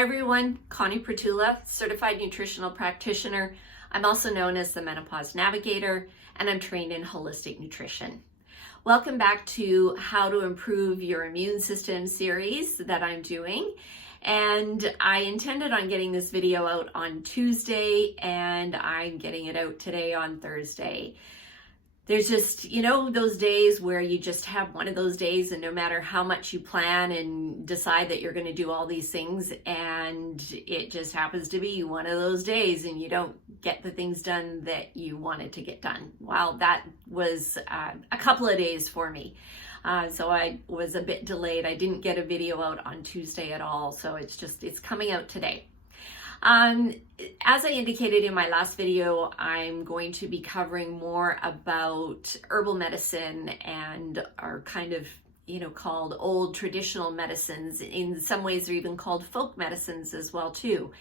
Hi everyone, Connie Pretula, Certified Nutritional Practitioner. I'm also known as the Menopause Navigator, and I'm trained in holistic nutrition. Welcome back to How to Improve Your Immune System series that I'm doing. And I intended on getting this video out on Tuesday, and I'm getting it out today on Thursday. There's just, those days where you just have one of those days, and no matter how much you plan and decide that you're going to do all these things, and it just happens to be one of those days and you don't get the things done that you wanted to get done. Well, that was a couple of days for me. So I was a bit delayed. I didn't get a video out on Tuesday at all. So it's coming out today. As I indicated in my last video, I'm going to be covering more about herbal medicine and our kind of, called old traditional medicines. In some ways, they're even called folk medicines as well, too.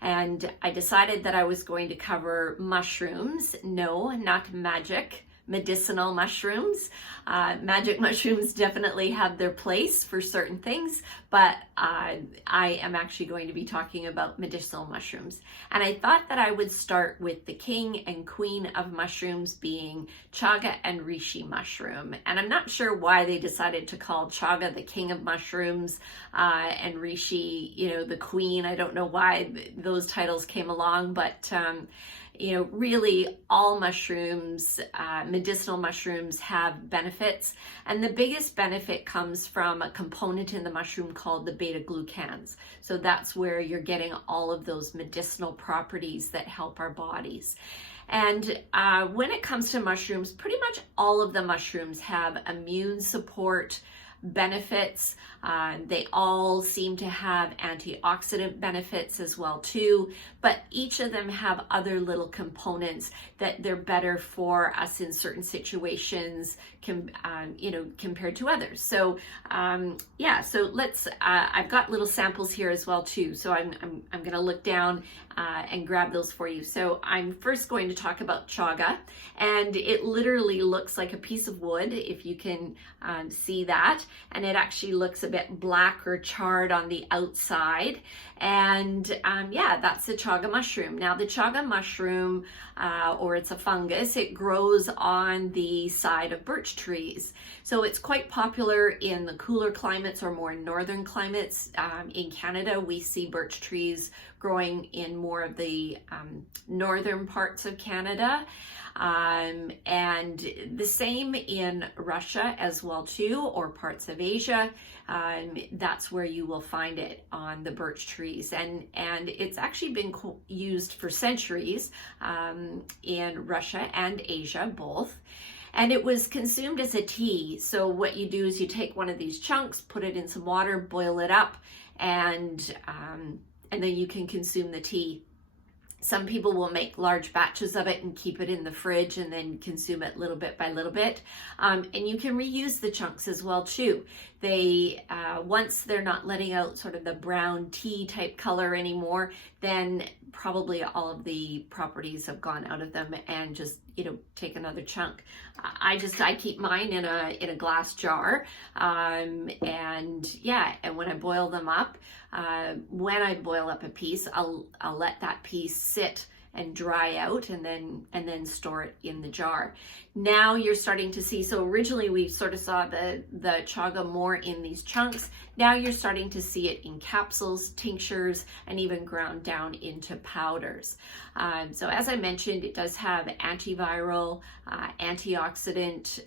And I decided that I was going to cover mushrooms. No, not magic. Medicinal mushrooms. Magic mushrooms definitely have their place for certain things, but I am actually going to be talking about medicinal mushrooms. And I thought that I would start with the king and queen of mushrooms being chaga and reishi mushroom. And I'm not sure why they decided to call chaga the king of mushrooms and reishi, the queen. I don't know why those titles came along, but really all mushrooms, medicinal mushrooms have benefits. And the biggest benefit comes from a component in the mushroom called the beta-glucans. So that's where you're getting all of those medicinal properties that help our bodies. And when it comes to mushrooms, pretty much all of the mushrooms have immune support benefits. They all seem to have antioxidant benefits as well too, but each of them have other little components that they're better for us in certain situations compared to others. So so let's I've got little samples here as well too, so I'm going to look down and grab those for you. So I'm first going to talk about chaga, and it literally looks like a piece of wood, if you can see that, and it actually looks a bit black or charred on the outside. And that's the chaga mushroom. Now the chaga mushroom, or it's a fungus, it grows on the side of birch trees. So it's quite popular in the cooler climates or more northern climates. In Canada, we see birch trees growing in more of the northern parts of Canada. And the same in Russia as well too, or parts of Asia. That's where you will find it, on the birch trees. And it's actually been used for centuries in Russia and Asia, both. And it was consumed as a tea. So what you do is you take one of these chunks, put it in some water, boil it up, and then you can consume the tea. Some people will make large batches of it and keep it in the fridge and then consume it little bit by little bit. And you can reuse the chunks as well too. They, once they're not letting out sort of the brown tea type color anymore, then probably all of the properties have gone out of them, and just, take another chunk. I keep mine in a glass jar. And when I boil them up, when I boil up a piece, I'll let that piece sit and dry out, and then store it in the jar. Now you're starting to see, so originally we sort of saw the chaga more in these chunks. Now you're starting to see it in capsules, tinctures, and even ground down into powders. So as I mentioned, it does have antiviral, antioxidant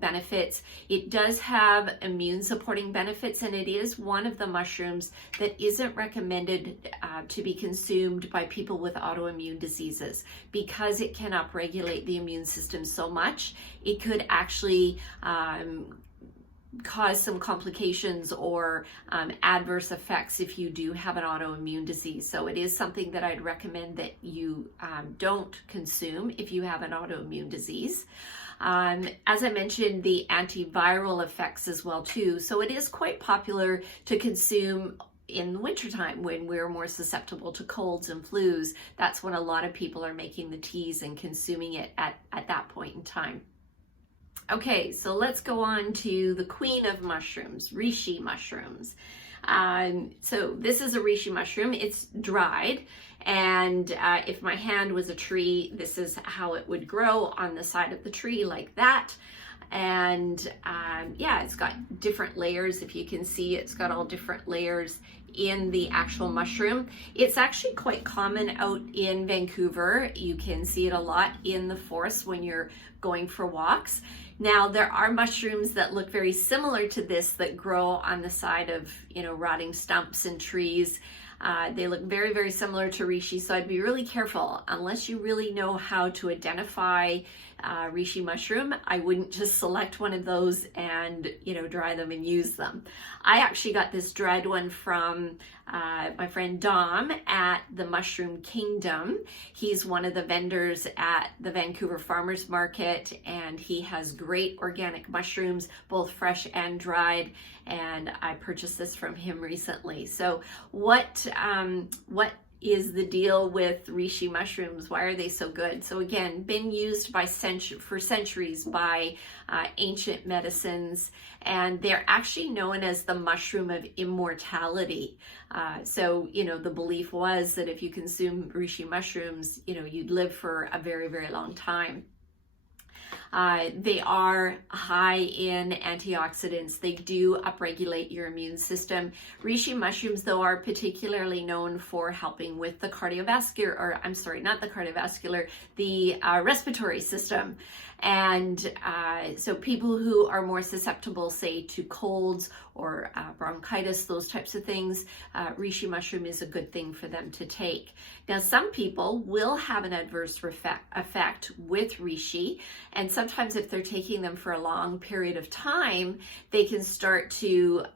benefits. It does have immune supporting benefits, and it is one of the mushrooms that isn't recommended to be consumed by people with autoimmune diseases, because it can upregulate the immune system so much. It could actually cause some complications or adverse effects if you do have an autoimmune disease. So it is something that I'd recommend that you don't consume if you have an autoimmune disease. As I mentioned, the antiviral effects as well too. So it is quite popular to consume in the wintertime when we're more susceptible to colds and flus. That's when a lot of people are making the teas and consuming it at that point in time. Okay, so let's go on to the queen of mushrooms, reishi mushrooms. So this is a reishi mushroom. It's dried, and if my hand was a tree, this is how it would grow on the side of the tree, like that. And yeah, it's got different layers. If you can see, it's got all different layers in the actual mushroom. It's actually quite common out in Vancouver. You can see it a lot in the forest when you're going for walks. Now, there are mushrooms that look very similar to this that grow on the side of, you know, rotting stumps and trees. They look very, very similar to reishi, so I'd be really careful. Unless you really know how to identify reishi mushroom, I wouldn't just select one of those and, you know, dry them and use them. I actually got this dried one from my friend Dom at the Mushroom Kingdom. He's one of the vendors at the Vancouver Farmers Market, and he has great organic mushrooms, both fresh and dried, and I purchased this from him recently. So what is the deal with reishi mushrooms? Why are they so good? So again, been used for centuries by ancient medicines, and they're actually known as the mushroom of immortality. So, you know, the belief was that if you consume reishi mushrooms, you know, you'd live for a very, very long time. They are high in antioxidants. They do upregulate your immune system. Reishi mushrooms, though, are particularly known for helping with the cardiovascular, or I'm sorry, not the cardiovascular, the respiratory system. And so people who are more susceptible, say, to colds or bronchitis, those types of things, reishi mushroom is a good thing for them to take. Now, some people will have an adverse effect with reishi, and sometimes if they're taking them for a long period of time, they can start to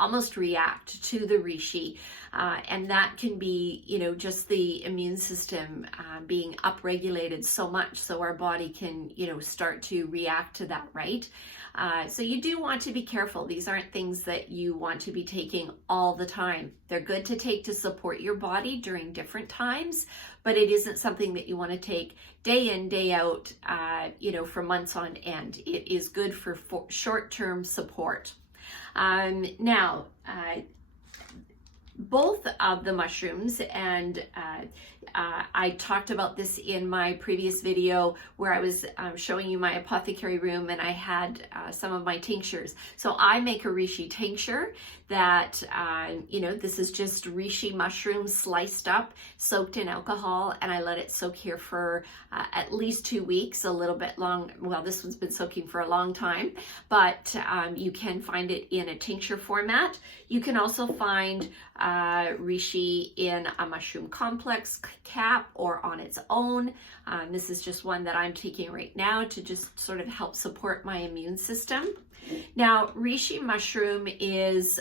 almost react to the reishi. And that can be, you know, just the immune system being upregulated so much so our body can, you know, start to react to that, right? So you do want to be careful. These aren't things that you want to be taking all the time. They're good to take to support your body during different times, but it isn't something that you want to take day in, day out, you know, for months on end. It is good for short-term support. Now, both of the mushrooms, and I talked about this in my previous video where I was showing you my apothecary room, and I had some of my tinctures. So I make a reishi tincture that, you know, this is just reishi mushrooms sliced up, soaked in alcohol, and I let it soak here for at least 2 weeks, a little bit long. Well, this one's been soaking for a long time, but you can find it in a tincture format. You can also find reishi in a mushroom complex cap or on its own. This is just one that I'm taking right now to just sort of help support my immune system. Now, reishi mushroom is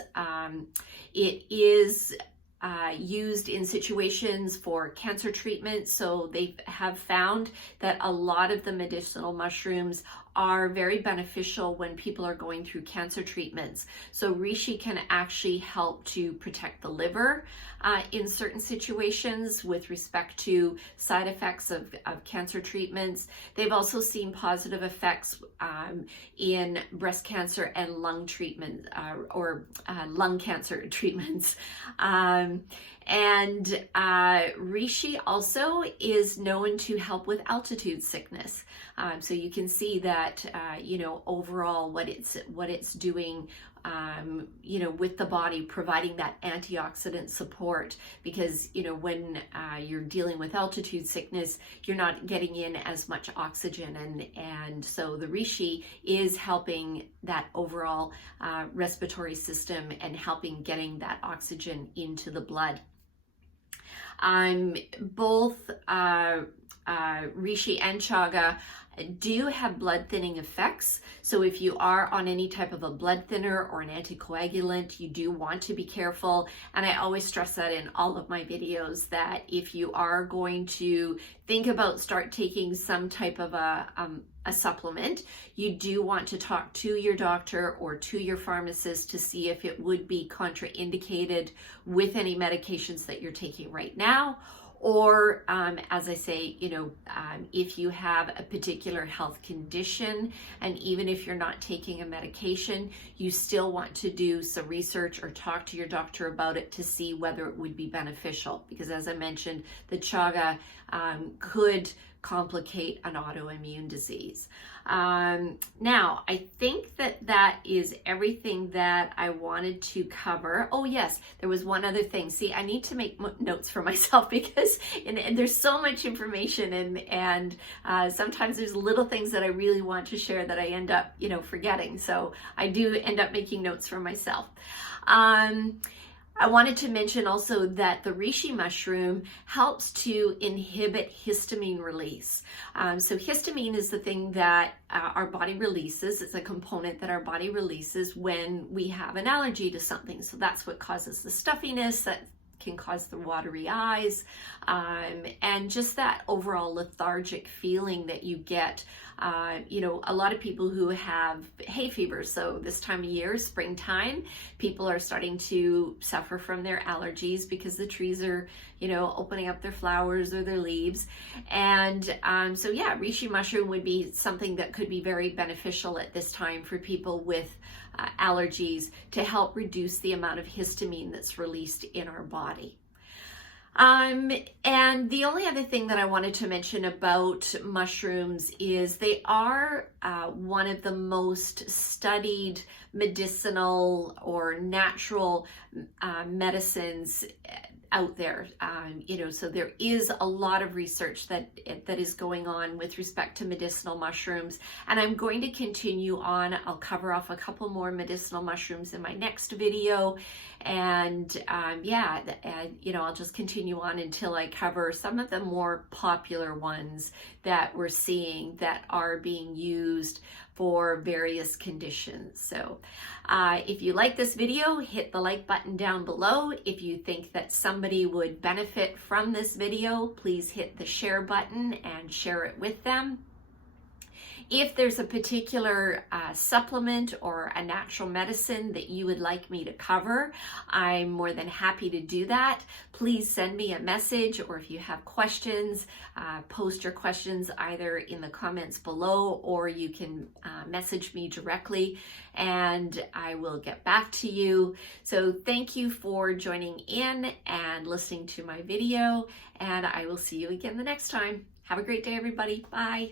used in situations for cancer treatment. So they have found that a lot of the medicinal mushrooms are very beneficial when people are going through cancer treatments. So reishi can actually help to protect the liver in certain situations with respect to side effects of cancer treatments. They've also seen positive effects in breast cancer and lung treatment or lung cancer treatments. And reishi also is known to help with altitude sickness. So you can see that, you know, overall what it's doing, you know, with the body, providing that antioxidant support, because, you know, when you're dealing with altitude sickness, you're not getting in as much oxygen, and so the reishi is helping that overall respiratory system and helping getting that oxygen into the blood. Both Reishi and Chaga do have blood thinning effects. So if you are on any type of a blood thinner or an anticoagulant, you do want to be careful. And I always stress that in all of my videos, that if you are going to think about start taking some type of a supplement, you do want to talk to your doctor or to your pharmacist to see if it would be contraindicated with any medications that you're taking right now, Or as I say, if you have a particular health condition, and even if you're not taking a medication, you still want to do some research or talk to your doctor about it to see whether it would be beneficial. Because as I mentioned, the chaga could complicate an autoimmune disease. Now, I think that is everything that I wanted to cover. Oh yes, there was one other thing. See, I need to make notes for myself because and there's so much information, and sometimes there's little things that I really want to share that I end up, forgetting. So I do end up making notes for myself. I wanted to mention also that the reishi mushroom helps to inhibit histamine release. So histamine is the thing that our body releases. It's a component that our body releases when we have an allergy to something. So that's what causes the stuffiness, that can cause the watery eyes, and just that overall lethargic feeling that you get. A lot of people who have hay fever, so this time of year, springtime, people are starting to suffer from their allergies because the trees are, opening up their flowers or their leaves. And so yeah, reishi mushroom would be something that could be very beneficial at this time for people with allergies, to help reduce the amount of histamine that's released in our body. And the only other thing that I wanted to mention about mushrooms is they are one of the most studied medicinal or natural medicines out there. So there is a lot of research that is going on with respect to medicinal mushrooms, and I'm going to continue on. I'll cover off a couple more medicinal mushrooms in my next video, and I'll just continue on until I cover some of the more popular ones that we're seeing that are being used for various conditions. So if you like this video, hit the like button down below. If you think that somebody would benefit from this video, please hit the share button and share it with them. If there's a particular supplement or a natural medicine that you would like me to cover, I'm more than happy to do that. Please send me a message, or if you have questions, post your questions either in the comments below, or you can message me directly and I will get back to you. So thank you for joining in and listening to my video, and I will see you again the next time. Have a great day, everybody. Bye.